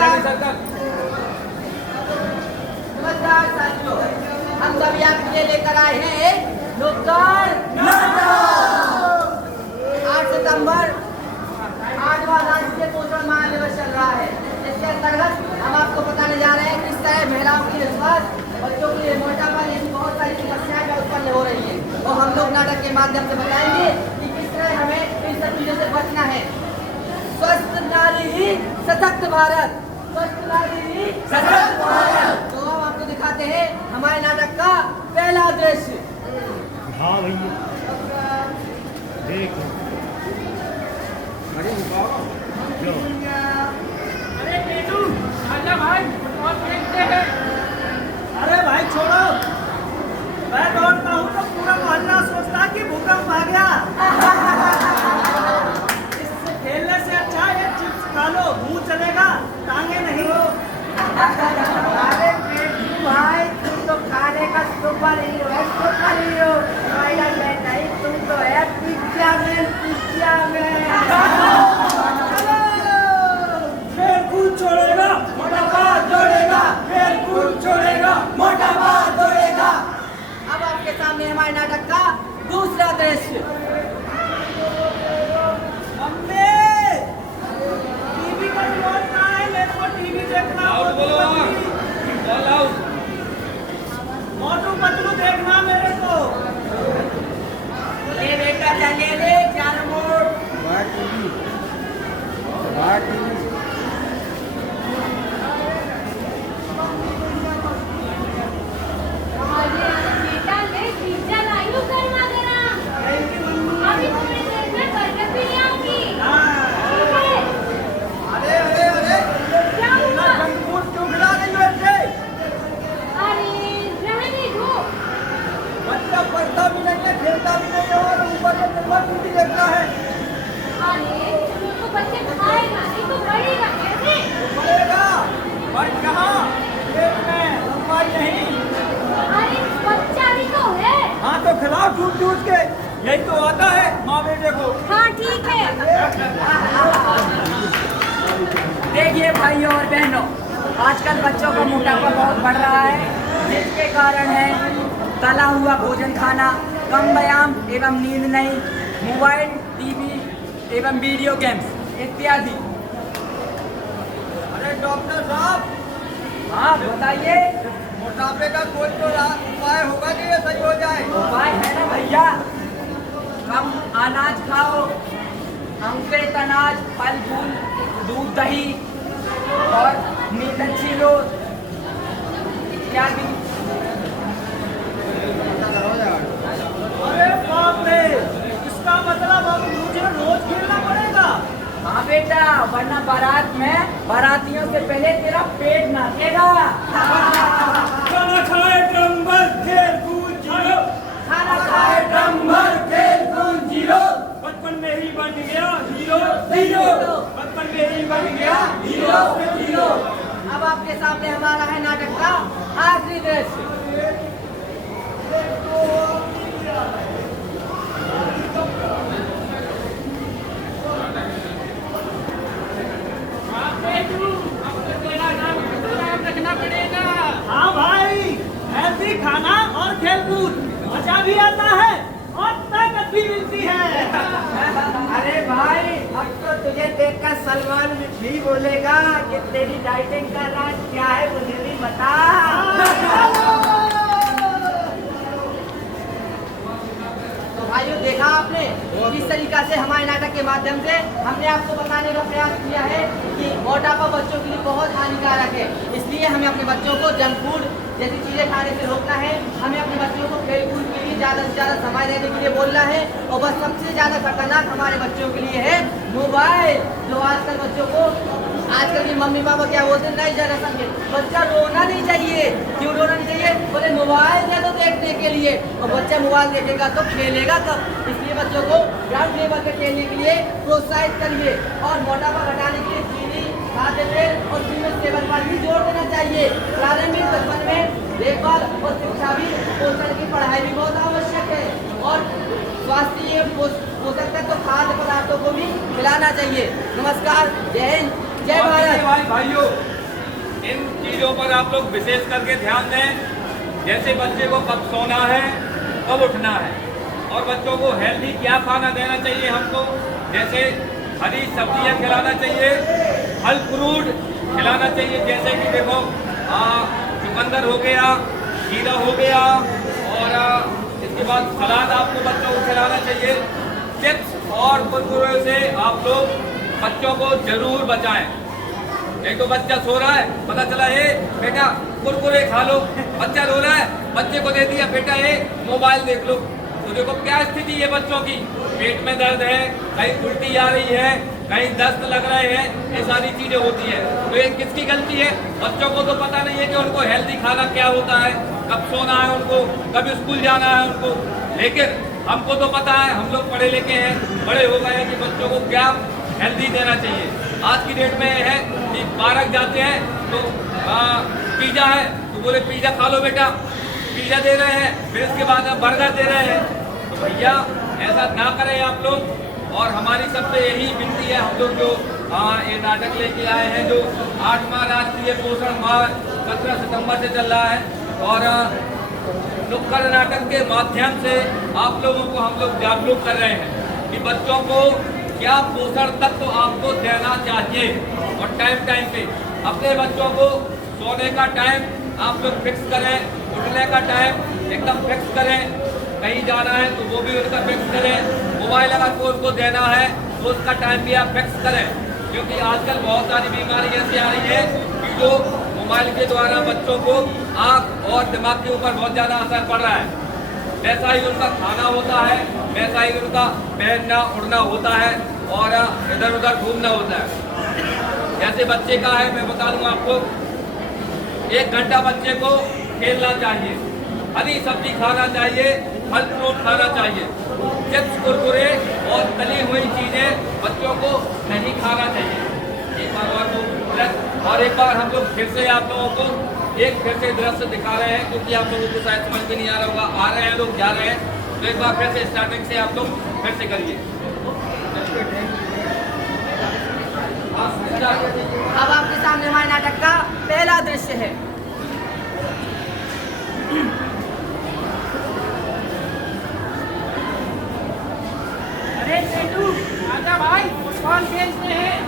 नमस्कार साथियों, हम सभी आपके लिए लेकर आए हैं एक नुक्कड़ नाटक। 8 सितंबर 8वां राष्ट्रीय पोषण माह दिवस चल रहा है। इसके अंतर्गत हम आपको बताने जा रहे हैं किस तरह महिलाओं के लिए स्वास्थ्य, बच्चों के लिए मोटापा जैसी बहुत सारी समस्याएं उत्पन्न हो रही है। और हम लोग नाटक के माध्यम से बताएंगे कि किस तरह हमें इन सब चीजों से बचना है। स्वस्थ नारी ही सशक्त भारत, स्वस्थ नारी ही सशक्त भारत। तो हम आपको दिखाते हैं हमारे नाटक का पहला दृश्य। हाँ भैया देखो अरे टेटू आजा भाई, और देखते हैं। अरे भाई छोड़ो, मैं दौड़ता हूँ तो पूरा मोहल्ला सोचता कि भूकंप आ गया। इससे खेलने से अच्छा ये चिप्स खा लो, मुंह चलेगा, टांगे नहीं। अरे पेटू भाई, तुम तो खाने का सुपर हीरो है, सुपर हीरो। स्पाइडरमैन नहीं, तुम तो है पिज्जा मैन, पिज्जा मैन। खेल कूद छोड़ेगा मोटापा दौड़ेगा, खेल कूद छोड़ेगा मोटापा दौड़ेगा। अब आपके सामने हमारे नाटक का दूसरा दृश्य। मम्मी, टीवी का रिमोट कहाँ है? मेरे को टीवी देखना है। मोटू पतलू देखना मेरे को। ले बेटा चले ले चार मोड़। बेटा ले पिज्जा लाई हूँ गर्मा गर्म। अभी थोड़ी देर में बर्गर भी ले आऊंगी। ठीक है? अरे अरे अरे, क्या हुआ? जंक फूड क्यों खिला रही हो ऐसे? अरे रहने दो। बच्चा पढ़ता भी नहीं है, खेलता भी नहीं है और ऊपर से नंबर टीवी देखता है। अरे तो बच्चे खाएगा नहीं तो बढ़ेगा कैसे? बढ़ेगा, बढ़ कहाँ? पेट में, लंबाई नहीं। अरे बच्चा ही तो है। हाँ तो खिलाओ टूट टूट के, यही तो आता है माँ बेटे को। हाँ ठीक है। देखिए भाइयों और बहनों, आजकल बच्चों का मोटापा बहुत बढ़ रहा है, जिसके कारण है तला हुआ भोजन खाना, कम व्यायाम एवं नींद नहीं, मोबाइल, टीवी एवं वीडियो गेम्स इत्यादि। अरे डॉक्टर साहब, हाँ बताइए, मोटापे का कोई तो उपाय होगा कि ये सही हो जाए? उपाय है ना भैया। कम अनाज खाओ, अंकुरित अनाज, फल फूल, दूध दही और नींद अच्छी लो इत्यादि। अरे बाप रे, इसका मतलब अब मुझे रोज खेलना पड़ेगा। हाँ बेटा, वरना बारात में बारातियों से पहले तेरा पेट नाचेगा। खाना खाए ड्रम भर, खेल कूद जीरो। खाना खाए ड्रम भर, खेल कूद जीरो। बचपन में ही बन गया हीरो हीरो, बचपन में ही बन गया हीरो हीरो। अब आपके सामने हमारा है नाटक का आखिरी दृश्य। टेटू अब तो तेरा नाम रखना पड़ेगा। हाँ भाई, हेल्दी खाना और खेल कूद, मजा भी आता है और ताकत भी मिलती है। अरे भाई, अब तो तुझे देखकर सलमान भी बोलेगा कि तेरी डाइटिंग का राज क्या है, मुझे भी बता। तो भाइयों, देखा आपने किस तरीका से हमारे नाटक के माध्यम से हमने आपको बताने का प्रयास किया है कि मोटापा बच्चों के लिए बहुत हानिकारक है। इसलिए हमें अपने बच्चों को जंक फूड जैसी चीजें खाने से रोकना है। हमें अपने बच्चों को खेल कूद के लिए ज़्यादा से ज़्यादा समय देने के लिए बोलना है। और बस सबसे ज़्यादा खतरनाक हमारे बच्चों के लिए है मोबाइल, जो आजकल बच्चों को, आजकल की मम्मी पापा क्या बोलते हैं, नहीं ज़रा समझे, बच्चा रोना नहीं चाहिए। क्यों रोना नहीं चाहिए? बोले मोबाइल दे दो देखने के लिए, और बच्चा मोबाइल देखेगा तो खेलेगा कब? इसलिए बच्चों को ग्राउंड लेवल पे खेलने के लिए प्रोत्साहित करिए और मोटापा घटाने के लिए चीनी, खाद्य तेल और सीमित सेवन पर भी जोर देना चाहिए। प्रारंभिक बचपन में देखभाल और शिक्षा भी, पोषण की पढ़ाई भी बहुत आवश्यक है और स्वास्थ्य पोषक तत्व खाद्य पदार्थों को भी खिलाना चाहिए। नमस्कार, जय हिंद, जय भारत। भाइयों इन चीज़ों पर आप लोग विशेष करके ध्यान दें। जैसे बच्चे को कब सोना है, कब उठना है, और बच्चों को हेल्दी क्या खाना देना चाहिए हमको, जैसे हरी सब्जियां खिलाना चाहिए, फल फ्रूट खिलाना चाहिए, जैसे कि देखो चुकंदर हो गया, खीरा हो गया, और इसके बाद सलाद आपको बच्चों को खिलाना चाहिए। चिप्स और कुरकुरे से आप लोग बच्चों को जरूर बचाएं। एक तो बच्चा सो रहा है, पता चला ये बेटा कुरकुरे खा लो, बच्चा रो रहा है, बच्चे को दे दिया बेटा ये मोबाइल देख लो, तो देखो क्या स्थिति है बच्चों की। पेट में दर्द है, कहीं उल्टी आ रही है, कहीं दस्त लग रहे हैं, ये सारी चीजें होती है। तो ये किसकी गलती है? बच्चों को तो पता नहीं है कि उनको हेल्दी खाना क्या होता है, कब सोना है उनको, कब स्कूल जाना है उनको। लेकिन हमको तो पता है, हम लोग पढ़े लिखे हैं, बड़े हो गए हैं कि बच्चों को क्या हेल्दी देना चाहिए। आज की डेट में है कि पार्क जाते हैं तो पिज़्ज़ा है तो बोले पिज़्ज़ा खा लो बेटा, पिज़्ज़ा दे रहे हैं, फिर इसके बाद बर्गर दे रहे हैं। तो भैया ऐसा ना करें आप लोग। और हमारी सबसे यही विनती है, हम लोग जो ये नाटक लेके आए हैं, जो 8वां राष्ट्रीय पोषण माह 17 सितंबर से चल रहा है, और नुक्कड़ नाटक के माध्यम से आप लोगों को हम लोग जागरूक कर रहे हैं कि बच्चों को क्या पोषण तत्व आपको देना चाहिए, और टाइम टाइम पे अपने बच्चों को सोने का टाइम आप लोग फिक्स करें, उठने का टाइम एकदम फिक्स करें, कहीं जाना है तो वो भी उनका फिक्स करें, मोबाइल अगर को उनको देना है तो उसका टाइम भी आप फिक्स करें। क्योंकि आजकल बहुत सारी बीमारी ऐसी आ रही है कि जो मोबाइल के द्वारा बच्चों को आँख और दिमाग के ऊपर बहुत ज़्यादा असर पड़ रहा है। वैसा ही उनका खाना होता है, वैसा ही उनका पहनना उड़ना होता है, और इधर उधर घूमना होता है। जैसे बच्चे का है, मैं बता दूं आपको, 1 घंटा बच्चे को खेलना चाहिए, हरी सब्जी खाना चाहिए, फल फ्रूट खाना चाहिए। चिप्स कुरकुरे और तली हुई चीज़ें बच्चों को नहीं खाना चाहिए। एक बार हम लोग फिर से आप लोगों को फिर से दृश्य दिखा रहे हैं, क्योंकि आप लोगों को शायद समझ में नहीं आ रहा होगा। आ रहे हैं लोग, जा रहे हैं, तो एक बार फिर से स्टार्टिंग से आप लोग फिर से करिए। अब आपके सामने हमारे नाटक का पहला दृश्य है। अरे सेठू आजा भाई, कौन खेलते हैं?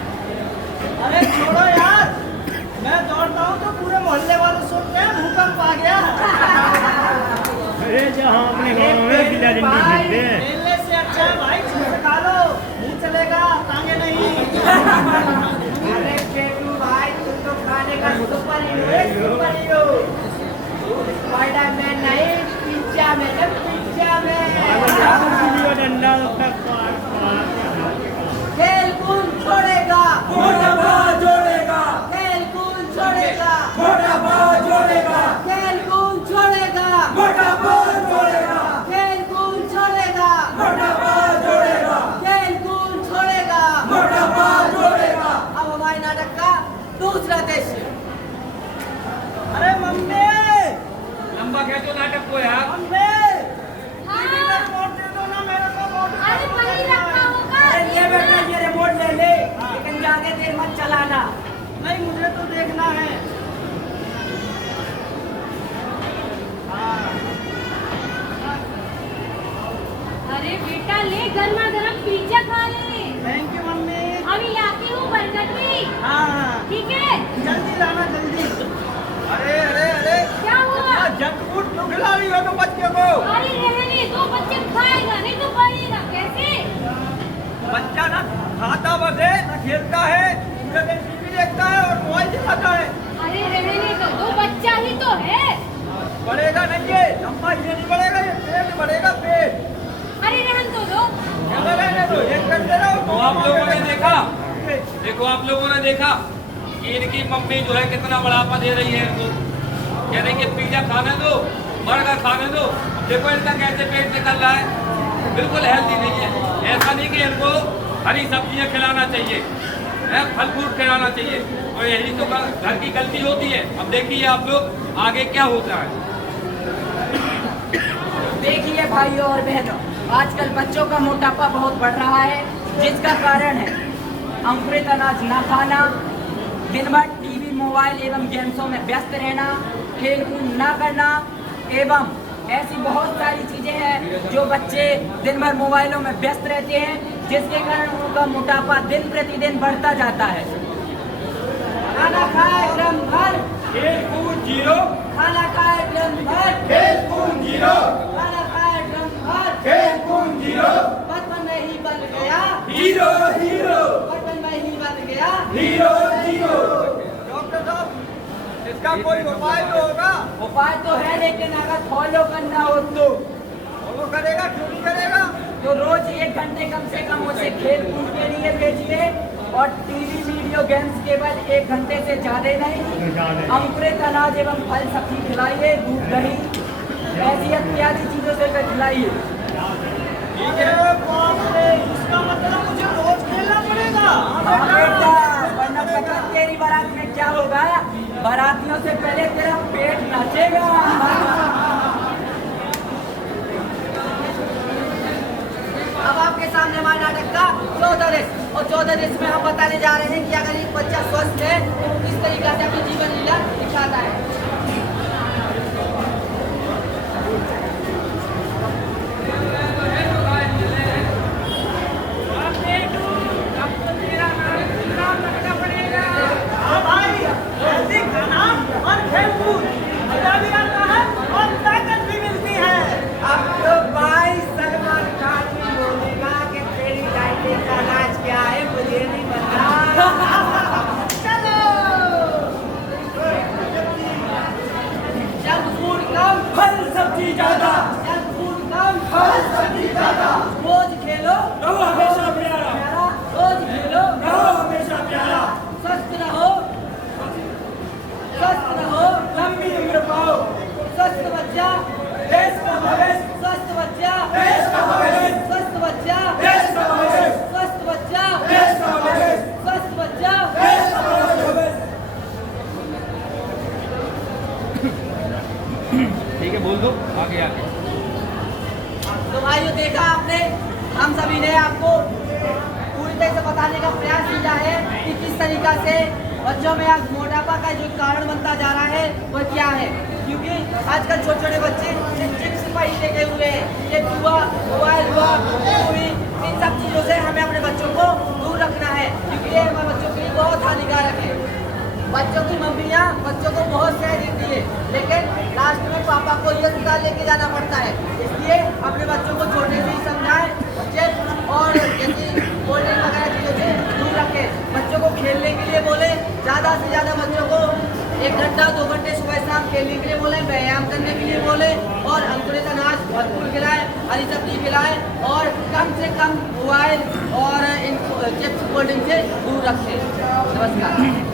अरे छोड़ो यार, मैं दौड़ता हूँ तो पूरे मोहल्ले वाले सुनते हैं भूकंप आ गया। अरे जहाँ अपने गाँव में गिल्ला डंडी खेलते हैं, खेलने से अच्छा है भाई छुप खा लो, मुँह चलेगा टांगे नहीं। अरे पेटू भाई, तुम तो खाने का सुपर हीरो है, सुपर हीरो। स्पाइडरमैन नहीं, पिज्जा में ना, पिज्जा में। डंडा खेल कौन छोड़ेगा? मोटापा जोड़ेगा, खेल कौन छोड़ेगा? मोटापा जोड़ेगा, खेल कौन छोड़ेगा? मोटापा जोड़ेगा, खेल कौन छोड़ेगा? मोटापा जोड़ेगा, खेल कौन छोड़ेगा? मोटापा जोड़ेगा। अब हमारे नाटक का दूसरा दृश्य। अरे मम्मी, लंबा खींचो नाटक को यार। मम्मी हाँ, रिमोट दे दो ना मेरे को, बहुत अरे वही रखा होगा। अरे ये बेटा, ये रिमोट ले ले, लेकिन ज्यादा देर मत चलाना। नहीं, मुझे तो देखना है। अरे बेटा ले, गर्मा गर्म पिज्जा खा ले। Thank you mummy. अभी लाती हूँ बर्गर भी, हाँ, ठीक है? जल्दी लाना जल्दी। अरे अरे अरे, क्या हुआ? जंक फूड क्यों खिला रही हो तुम बच्चे को? अरे रहने दो, बच्चे खाएगा नहीं तो पड़ेगा कैसे? बच्चा ना खाता बस है, ना खेलता है, पूरे दिन टीवी देखता है और मोबाइल चलाता है। अरे रहने तो दो, बच्चा ही तो है। बढ़ेगा नहीं ये, लंबा ये नहीं बढ़ेगा, ये पेट बढ़ेगा, पेट। अरे रहन तो दो। चलो रहने दो, एक कर दे रहा हूँ। तो आप लोगों ने देखा, देखो आप लोगों ने देखा कि इनकी मम्मी जो है कितना बढ़ावा दे रही है इनको, कह रही है पिज्जा खाने दो, बर्गर खाने दो। देखो इनका कैसे पेट निकल रहा है, बिल्कुल हेल्दी नहीं है। ऐसा नहीं कि इनको हरी सब्जियां खिलाना चाहिए, फल फ्रूट खिलाना चाहिए। तो यही तो घर की गलती होती है। अब देखिए आप लोग आगे क्या होता है। देखिए भाइयों और बहनों, आजकल बच्चों का मोटापा बहुत बढ़ रहा है, जिसका कारण है अंकुरित अनाज ना खाना, दिन भर टीवी मोबाइल एवं गेम्सों में व्यस्त रहना, खेल कूद न करना एवं ऐसी बहुत सारी चीजें हैं जो बच्चे दिन भर मोबाइलों में व्यस्त रहते हैं, जिसके कारण उनका मोटापा दिन प्रतिदिन बढ़ता जाता है। खाना खाए ड्रम भर, खेल कूद जीरो, खाना खाए ड्रम भर, खेल कूद जीरो, खाना खाए ड्रम भर, खेल कूद जीरो, बचपन में ही बन गया हीरो हीरो, बचपन में ही बन गया। Hero hero. डॉक्टर साहब, इसका कोई उपाय तो होगा? उपाय तो है, लेकिन अगर फॉलो करना हो तो फॉलो करेगा, क्यों नहीं करेगा? तो रोज 1 घंटे कम से कम उसे खेल कूद के लिए भेजिए और टीवी वीडियो गेम्स केवल 1 घंटे से ज्यादा नहीं। अंकुरित अनाज एवं फल सब्जी खिलाइए, दूध दही ऐसी इत्यादि चीजों से खिलाइए। ठीक है, बाप रे, इसका मतलब मुझे रोज खेलना पड़ेगा। हाँ बेटा, वरना पता तेरी बारात में क्या होगा, बारातियों से पहले तेरा पेट नाचेगा। अब आपके सामने हमारे नाटक का 14 दृश्य, और 14 दृश्य में हम बताने जा रहे हैं कि अगर एक बच्चा स्वस्थ है तो किस तरीके से अपनी जीवन लीला दिखाता है। हाँ भाई, हेल्दी खाना और खेल-कूद, मजा भी आता है और ताकत भी मिलती है। अब तो भाई सलमान खान भी बोलेगा कि तेरी डाइटिंग का राज क्या है, मुझे नहीं पता। चलो। जंक फूड कम, फल सब्जी ज्यादा, जंक फूड कम, फल सब्जी ज्यादा, रोज खेलो, रहो हमेशा प्यारा, प्यारा, रोज खेलो, रहो हमेशा प्यारा, स्वस्थ रहो, स्वस्थ रहो, लंबी उम्र पाओ, स्वस्थ बच्चा, देश का भविष्य, स्वस्थ बच्चा, देश का भविष्य, स्वस्थ बच्चा, देश का भविष्य, स्वस्थ बच्चा, देश का भविष्य, स्वस्थ बच्चा। देश का भविष्य। ठीक है, बोल दो आगे आगे। तो भाइयों, देखा आपने, हम सभी ने आपको पूरी तरह से बताने का प्रयास किया है कि किस तरीका से बच्चों में आज मोटापा का जो कारण बनता जा रहा है वह क्या है। क्योंकि आजकल छोटे छोटे बच्चे चिप्स पाई लेके हुए हैं, ये जुआ, मोबाइल हुआ, पूरी, इन सब चीज़ों से हमें अपने बच्चों को दूर रखना है, क्योंकि ये हमारे बच्चों के लिए बहुत हानिकारक है। बच्चों की मम्मियाँ बच्चों को बहुत सह देती है, लेकिन लास्ट में पापा को ये अस्पताल लेके जाना पड़ता है। इसलिए अपने बच्चों को छोटे से ही समझाएं, चिप्स और जैसे कोल्ड ड्रिंक वगैरह चीज़ों से दूर रखें। बच्चों को खेलने के लिए बोले, ज़्यादा से ज़्यादा बच्चों को 1 घंटा 2 घंटे सुबह शाम खेलने के लिए बोले, व्यायाम करने के लिए बोले, और अंकुरित अनाज भरपूर खिलाएं, हरी सब्जी खिलाएं, और कम से कम मोबाइल और इन चिप्स कोल्ड ड्रिंक से दूर रखें। नमस्कार।